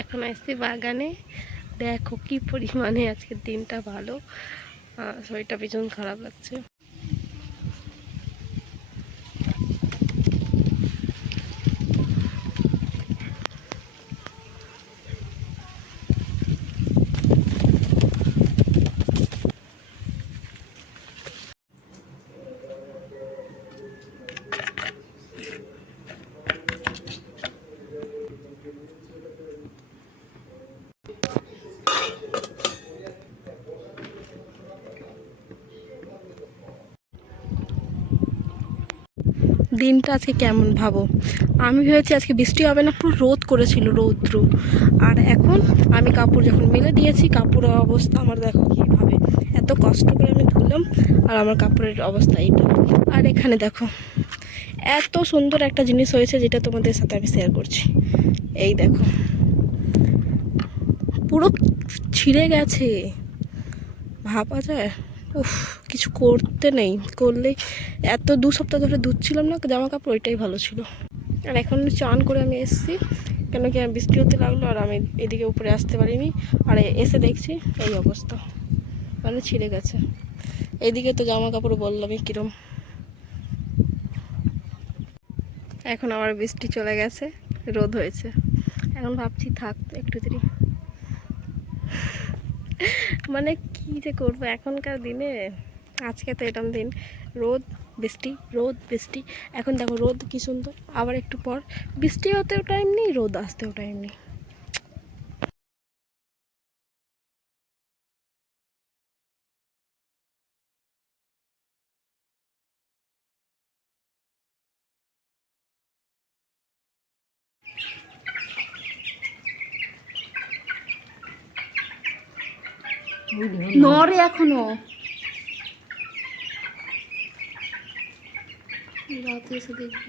এখন আসছি বাগানে। দেখো কি পরিমাণে আজকের দিনটা ভালো, শরীরটা ভীষণ খারাপ লাগছে। দিনটা আজকে কেমন ভাবো, আমি ভেবেছি আজকে বৃষ্টি হবে না, পুরো রোদ করেছিল, রৌদ্র। আর এখন আমি কাপড় যখন মেলে দিয়েছি, কাপড়ের অবস্থা আমার দেখো কীভাবে, এত কষ্ট করে আমি ধুলাম আর আমার কাপড়ের অবস্থা এইটা। আর এখানে দেখো এত সুন্দর একটা জিনিস হয়েছে যেটা তোমাদের সাথে আমি শেয়ার করছি। এই দেখো পুরো ছিঁড়ে গেছে, ভাবা যায়। উফ, কিছু করতে নেই, করলেই এত 2 সপ্তাহ ধরে ধুচ্ছিলাম না জামা কাপড়, ওইটাই ভালো ছিল। আর এখন চান করে আমি এসেছি, কেন কি বৃষ্টি হতে লাগলো আর আমি এদিকে উপরে আসতে পারিনি। আর এসে দেখছি এই অবস্থা, মানে ছিঁড়ে গেছে। এইদিকে তো জামা কাপড় বললামই কিরম। এখন আবার বৃষ্টি চলে গেছে, রোদ হয়েছে। এখন ভাবছি থাক একটু দেরি, মানে কি যে করবো এখনকার দিনে। আজকে তো এরকম দিন, রোদ বৃষ্টি রোদ বৃষ্টি। এখন দেখো রোদ কি সুন্দর, আবার একটু পর বৃষ্টি হতেও টাইম নেই, রোদ আসতেও টাইম নেই। নড়ে এখনো, রাতে এসে দেখবি।